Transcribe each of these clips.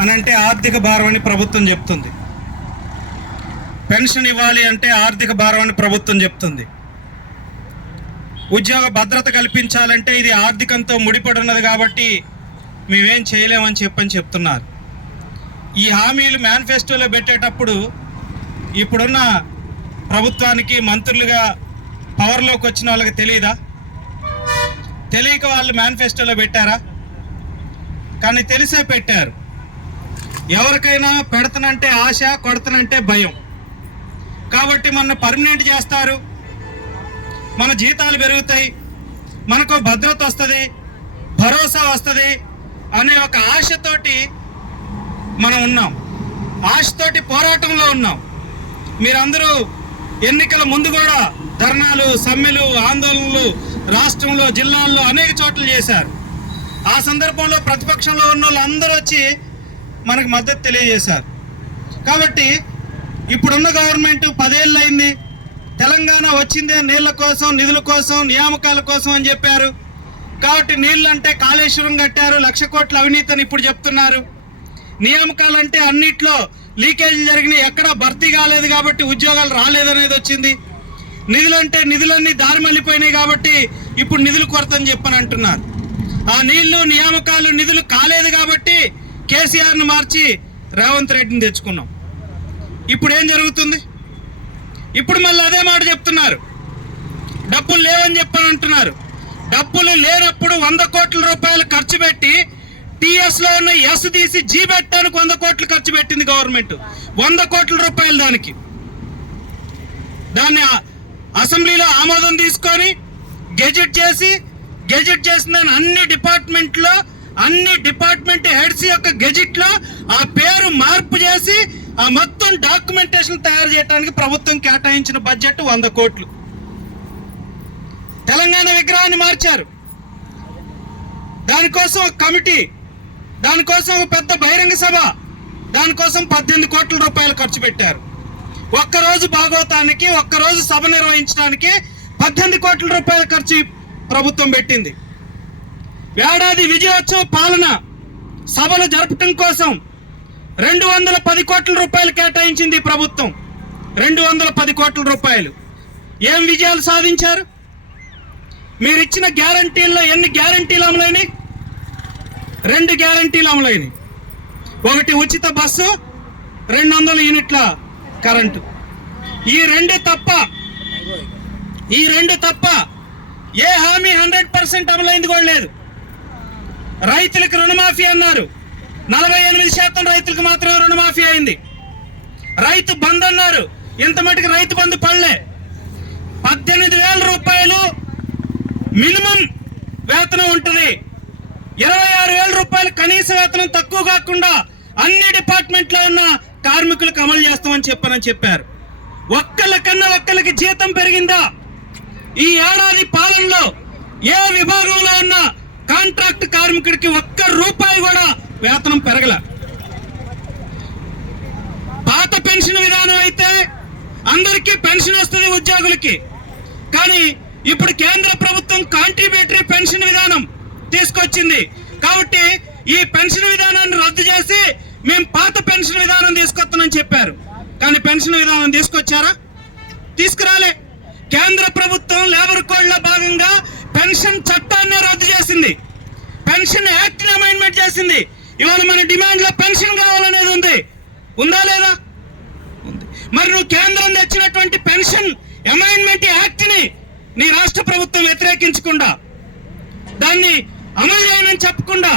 అని అంటే ఆర్థిక భారం అని ప్రభుత్వం చెప్తుంది. పెన్షన్ ఇవ్వాలి అంటే ఆర్థిక భారం అని ప్రభుత్వం చెప్తుంది. ఉద్యోగ భద్రత కల్పించాలంటే ఇది ఆర్థికంతో ముడిపడి ఉన్నది కాబట్టి మేమేం చేయలేమని చెప్పని చెప్తున్నారు. ఈ హామీలు మేనిఫెస్టోలో పెట్టేటప్పుడు ఇప్పుడున్న ప్రభుత్వానికి మంత్రులుగా పవర్లోకి వచ్చిన వాళ్ళకి తెలియదా తెలియక వాళ్ళు మేనిఫెస్టోలో పెట్టారా? కానీ తెలిసే పెట్టారు. ఎవరికైనా పెడతనంటే ఆశ కొడతనంటే భయం. కాబట్టి మన పర్మనెంట్ చేస్తారు. మన జీతాలు పెరుగుతాయి. మనకు భద్రత వస్తుంది. భరోసా వస్తుంది అనే ఒక ఆశతోటి మనం ఉన్నాం. ఆశతోటి పోరాటంలో ఉన్నాం. మీరందరూ ఎన్నికల ముందు కూడా ధర్నాలు సమ్మెలు ఆందోళనలు రాష్ట్రంలో జిల్లాల్లో అనేక చోట్ల చేశారు. ఆ సందర్భంలో ప్రతిపక్షంలో ఉన్న వాళ్ళు అందరూ వచ్చి మనకు మద్దతు తెలియజేశారు. కాబట్టి ఇప్పుడున్న గవర్నమెంట్ పదేళ్ళు అయింది తెలంగాణ వచ్చిందే నీళ్ళ కోసం నిధుల కోసం నియామకాల కోసం అని చెప్పారు. కాబట్టి నీళ్ళంటే కాళేశ్వరం కట్టారు లక్ష కోట్ల అవినీతిని ఇప్పుడు చెప్తున్నారు. నియామకాలంటే అన్నిట్లో లీకేజీలు జరిగినాయి. ఎక్కడ భర్తీ కాలేదు కాబట్టి ఉద్యోగాలు రాలేదనేది వచ్చింది. నిధులంటే నిధులన్నీ దారి మళ్ళీపోయినాయి కాబట్టి ఇప్పుడు నిధులు కొరత అని చెప్పని అంటున్నారు. ఆ నీళ్ళు నియామకాలు నిధులు కాలేదు కాబట్టి కేసీఆర్ను మార్చి రేవంత్ రెడ్డిని తెచ్చుకున్నాం. ఇప్పుడు ఏం జరుగుతుంది? ఇప్పుడు మళ్ళీ అదే మాట చెప్తున్నారు. డబ్బులు లేవని చెప్పని అంటున్నారు. డబ్బులు లేనప్పుడు వంద కోట్ల రూపాయలు ఖర్చు పెట్టి టీఎస్లో ఉన్న ఎస్ తీసి జీ పెట్టడానికి వంద కోట్లు ఖర్చు పెట్టింది గవర్నమెంట్. వంద కోట్ల రూపాయలు దానికి. దాన్ని అసెంబ్లీలో ఆమోదం తీసుకొని గెజెట్ చేసి గెజిట్ చేసిన అన్ని డిపార్ట్మెంట్లో అన్ని డిపార్ట్మెంట్ హెడ్స్ యొక్క గెజిట్లో ఆ పేరు మార్పు చేసి ఆ మొత్తం డాక్యుమెంటేషన్ తయారు చేయడానికి ప్రభుత్వం కేటాయించిన బడ్జెట్ వంద కోట్లు. తెలంగాణ విగ్రహాన్ని మార్చారు. దానికోసం ఒక కమిటీ దానికోసం ఒక పెద్ద బహిరంగ సభ దానికోసం పద్దెనిమిది కోట్ల రూపాయలు ఖర్చు పెట్టారు. ఒక్కరోజు భాగవతానికి ఒక్కరోజు సభ నిర్వహించడానికి పద్దెనిమిది కోట్ల రూపాయల ఖర్చు ప్రభుత్వం పెట్టింది. ఏడాది విజయోత్సవ పాలన సభలు జరపటం కోసం రెండు వందల పది కోట్ల రూపాయలు కేటాయించింది ప్రభుత్వం. రెండు వందల పది కోట్ల రూపాయలు. ఏం విజయాలు సాధించారు? మీరు ఇచ్చిన గ్యారంటీల్లో ఎన్ని గ్యారంటీలు అమలైనవి రెండు గ్యారంటీలు అమలైనవి ఒకటి ఉచిత బస్సు రెండు వందల యూనిట్ల కరెంటు. ఈ రెండు తప్ప ఈ రెండు తప్ప ఏ హామీ హండ్రెడ్ పర్సెంట్ అమలైంది కూడా లేదు. రైతులకు రుణమాఫీ అన్నారు. నలభై ఎనిమిది శాతం రైతులకు మాత్రమే రుణమాఫీ అయింది. రైతు బంద్ అన్నారు. ఇంత మటుకు రైతు బంధు పడలే. పద్దెనిమిది వేల రూపాయలు మినిమం వేతనం ఉంటుంది. ఇరవై ఆరు వేల రూపాయలు కనీస వేతనం తక్కువ కాకుండా అన్ని డిపార్ట్మెంట్లో ఉన్న కార్మికులకు అమలు చేస్తామని చెప్పానని చెప్పారు. ఒక్కళ్ళకన్నా ఒక్కళ్ళకి జీతం పెరిగిందా? ఈ ఏడాది పాలనలో ఏ విభాగంలో ఉన్న కాంట్రాక్ట్ కార్మికుడికి ఒక్క రూపాయి కూడా వేతనం పెరగల. పాత పెన్షన్ విధానం అయితే అందరికీ పెన్షన్ వస్తుంది ఉద్యోగులకి. కానీ ఇప్పుడు కేంద్ర ప్రభుత్వం కాంట్రిబ్యూటరీ పెన్షన్ విధానం తీసుకొచ్చింది. కాబట్టి ఈ పెన్షన్ విధానాన్ని రద్దు చేసి మేము పాత పెన్షన్ విధానం తీసుకొస్తామని చెప్పారు. కానీ పెన్షన్ విధానం తీసుకొచ్చారా? తీసుకురాలే. కేంద్ర ప్రభుత్వం లేబర్ కోడ్లో భాగంగా పెన్షన్ చట్టాన్ని రద్దు చేసింది. పెన్షన్ యాక్ట్ అమైన్మెంట్ చేసింది. ఇవాళ మన డిమాండ్లో పెన్షన్ కావాలనేది ఉంది. ఉందా లేదా? ఉంది. మరి నువ్వు కేంద్రం తెచ్చినటువంటి పెన్షన్ అమైన్మెంట్ యాక్ట్ని నీ రాష్ట్ర ప్రభుత్వం వ్యతిరేకించకుండా దాన్ని అమలు చేయనని చెప్పకుండా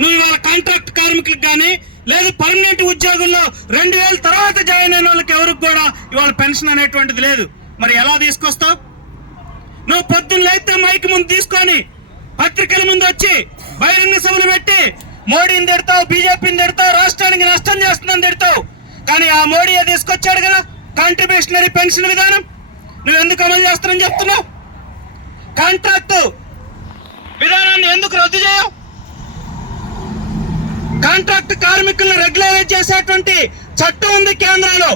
నువ్వు ఇవాళ కాంట్రాక్ట్ కార్మికులకు కానీ లేదు పర్మనెంట్ ఉద్యోగుల్లో రెండు వేల తర్వాత జాయిన్ అయిన వాళ్ళకి ఎవరికి కూడా ఇవాళ పెన్షన్ అనేటువంటిది లేదు. మరి ఎలా తీసుకొస్తావు? నువ్వు పొద్దున్న లేస్తే మైక్ ముందు తీసుకొని పత్రికల ముందు వచ్చి బహిరంగ సభలు పెట్టి మోడీని తిడతావు బీజేపీని తిడతావు రాష్ట్రానికి నష్టం చేస్తుందని తిడతావు. కానీ ఆ మోడీ తీసుకొచ్చాడు కదా కాంట్రిబ్యూషనరీ పెన్షన్ విధానం. నువ్వు ఎందుకు అమలు చేస్తానని చెప్తున్నావు? కాంట్రాక్ట్ విధానాన్ని ఎందుకు రద్దు చేయవు? కాంట్రాక్ట్ కార్మికులను రెగ్యులరైజ్ చేసేటువంటి చట్టం ఉంది కేంద్రంలో.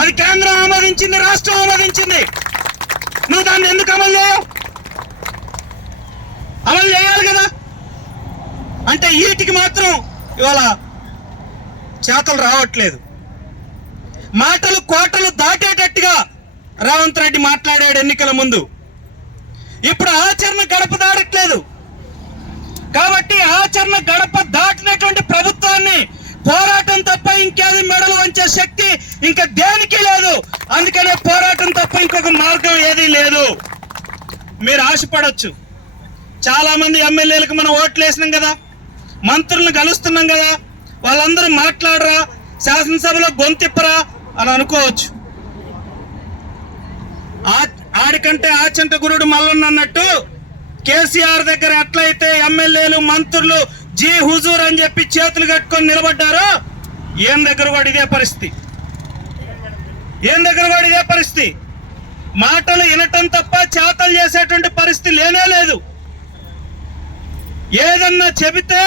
అది కేంద్రం ఆమోదించింది రాష్ట్రం ఆమోదించింది. నువ్వు దాన్ని ఎందుకు అమలు చేయవు అమలు చేయాలి కదా అంటే వీటికి మాత్రం ఇవాళ చేతలు రావట్లేదు. మాటలు కోటలు దాటేటట్టుగా రేవంత్ రెడ్డి మాట్లాడాడు ఎన్నికల ముందు. ఇప్పుడు ఆచరణ గడప దాటట్లేదు. కాబట్టి ఆచరణ గడప దాటినటువంటి ప్రభుత్వాన్ని పోరాటం తప్ప ఇంకేది మెడలు వంచే శక్తి ఇంకా దేనికి లేదు. అందుకనే పోరాటం తప్ప ఇంకొక మార్గం ఏదీ లేదు. మీరు ఆశపడచ్చు. చాలా మంది ఎమ్మెల్యేలకు మనం ఓట్లు వేసినాం కదా. మంత్రులను కలుస్తున్నాం కదా వాళ్ళందరూ మాట్లాడరా శాసనసభలో గొంతిప్పరా అని అనుకోవచ్చు. ఆడికంటే ఆచంట గురుడు మల్లన్న అన్నట్టు కేసీఆర్ దగ్గర ఎట్లయితే ఎమ్మెల్యేలు మంత్రులు జీ హుజూర్ అని చెప్పి చేతులు కట్టుకొని నిలబడ్డారో ఏం దగ్గర కూడా ఇదే పరిస్థితి. ఏం దగ్గర కూడా ఇదే పరిస్థితి. మాటలు వినటం తప్ప చేతలు చేసేటువంటి పరిస్థితి లేనే లేదు. ఏదన్నా చెబితే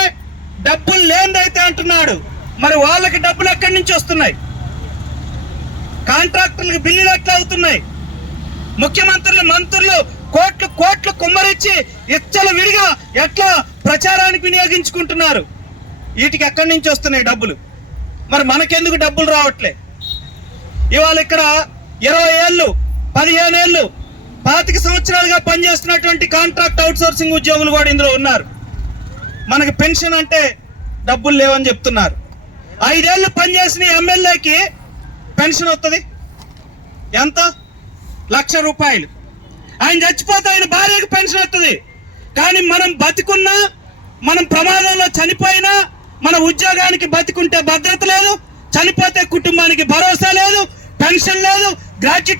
డబ్బులు లేనిదైతే అంటున్నాడు. మరి వాళ్ళకి డబ్బులు ఎక్కడి నుంచి వస్తున్నాయి? కాంట్రాక్టర్లకు బిల్లులు ఎట్లా అవుతున్నాయి? ముఖ్యమంత్రులు మంత్రులు కోట్లు కోట్లు కుమ్మరిచ్చి ఇచ్చలు విడిగా ఎట్లా ప్రచారానికి వినియోగించుకుంటున్నారు? వీటికి ఎక్కడి నుంచి వస్తున్నాయి డబ్బులు? మరి మనకెందుకు డబ్బులు రావట్లే? ఇవాళ ఇక్కడ ఇరవై ఏళ్ళు పదిహేను ఏళ్ళు పాతిక సంవత్సరాలుగా పనిచేస్తున్నటువంటి కాంట్రాక్ట్ అవుట్ సోర్సింగ్ ఉద్యోగులు కూడా ఇందులో ఉన్నారు. మనకి పెన్షన్ అంటే డబ్బులు లేవని చెప్తున్నారు. ఐదేళ్ళు పనిచేసిన ఎమ్మెల్యేకి పెన్షన్ వస్తుంది ఎంత? లక్ష రూపాయలు. ఆయన చచ్చిపోతే ఆయన భార్యకు పెన్షన్ వస్తుంది కానీ మనం బతికున్నా మనం ప్రమాదంలో చనిపోయినా మన ఉద్యోగానికి బతికుంటే భద్రత లేదు చనిపోతే కుటుంబానికి భరోసా లేదు పెన్షన్ లేదు గ్రాడ్యుటీ